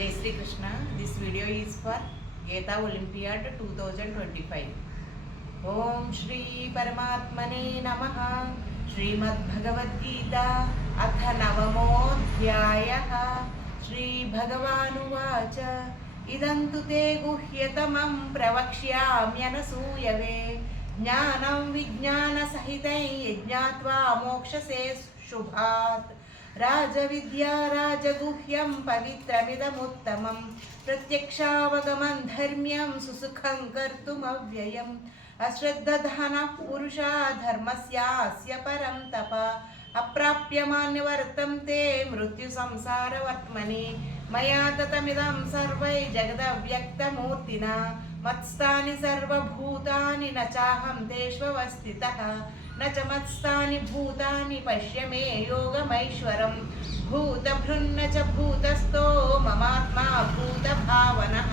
Jai Sri Krishna. This video is for Gita Olympiad 2025. Om Shri Paramatmane Namaha. Srimad Bhagavad Gita Atha Navamodhyayah. Shri Bhagavanu Vacha Idantu Te Guhyatamam Pravakshyamyanasuyave Jnanam Vijnana Sahitai Yajnatva Mokshase Shubhat राजविद्या राजगुह्यं पवित्रमिदमुत्तमं प्रत्यक्षावगमं धर्म्यं सुसुखं कर्तुमव्ययम् अश्रद्धधानः पुरुषा धर्मस्यास्य परं तप अप्राप्यमान्यवर्तन्ते मृत्युसंसारवर्त्मनि मया ततमिदं सर्वै जगदव्यक्तमूर्तिना मत्स्थानि सर्वभूतानि न चाहं तेष्वस्थितः न च मत्स्थानि भूतानि पश्य मे योगमैश्वरम् भूतभृन्न च भूतस्थो ममात्मा भूतभावनः